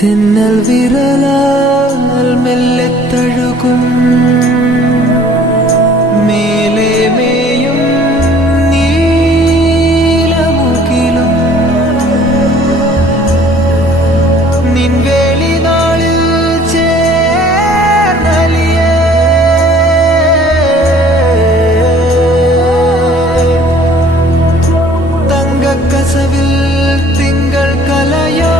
தென்னல் விரலால் மெல்லத் தழுகும் மேலே மேயும் நீலமுகிலும் நின் வேலி நாளில் சேர்ந்தலிய தங்கக் கசவில் திங்கள் கலையோ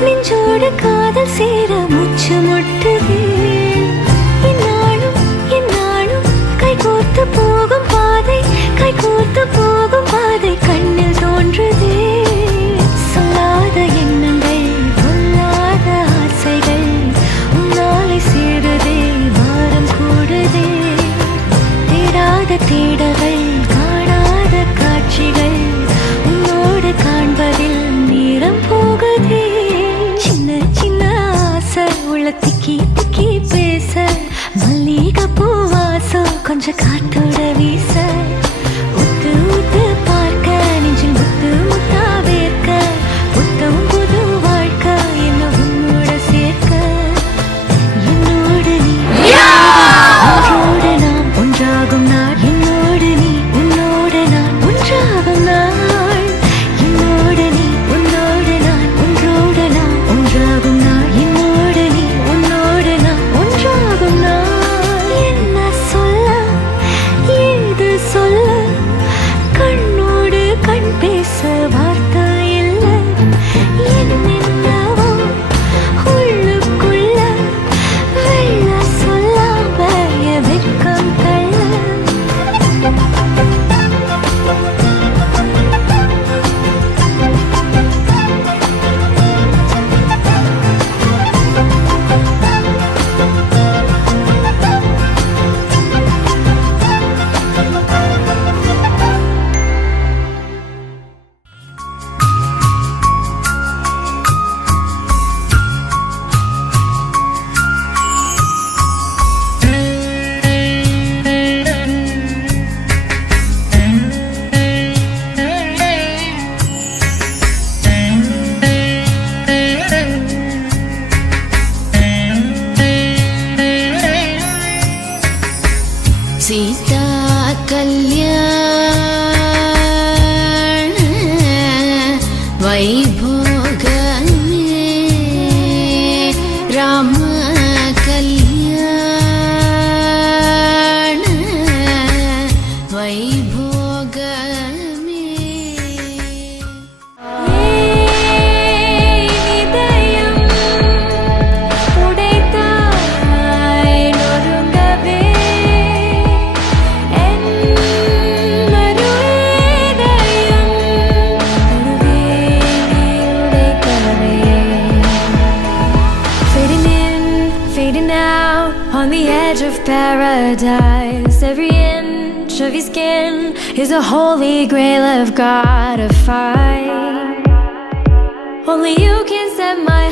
நெஞ்சோடு காதல் சேர மூச்சு முட்டுதே. இந்நாளும் கைகோர்த்து போகும் பாதை கண்ணில் தோன்றும் திக்கி திக்கி பேச மல்லிகை பூவாசம் கொஞ்சம் காத்தோட வீச உத்து உத்து பார்க்க நெஞ்சில் முத்து முத்தா வேர்க்க புத்தம் புது வாழ்க்கை என்ன உன்னோட சேர்க்க என்னோடு நீ ஒன்றோடு நாம் ஒன்றாகும் நாள் என்னோடு நீ உன்னோடு நான் ஒன்றாகும் நாள் என்னோடு நீ உன்னோடு நான் ஒன்றோடு நாம் ஒன்றாகும் நாள் என்னோடு நீ உன்னோடு நான் ஒன்றாகும் நாள் என்ன சொல்ல ஏது சொல்ல கண்ணோடு கண் பேச வார்த்தை இல்லை என்னென்னவோ உள்ளுக்குள்ள வெள்ள சொல்லாம என் வெட்கம் தள்ள சீதா கல்யாண வைபோகமே ராம கல்யாண வைபோகமே இதயம் உடைத்தாய் நொறுங்கவே on the edge of paradise. Every inch of your skin is a holy grail I've gotta find. Only you can set my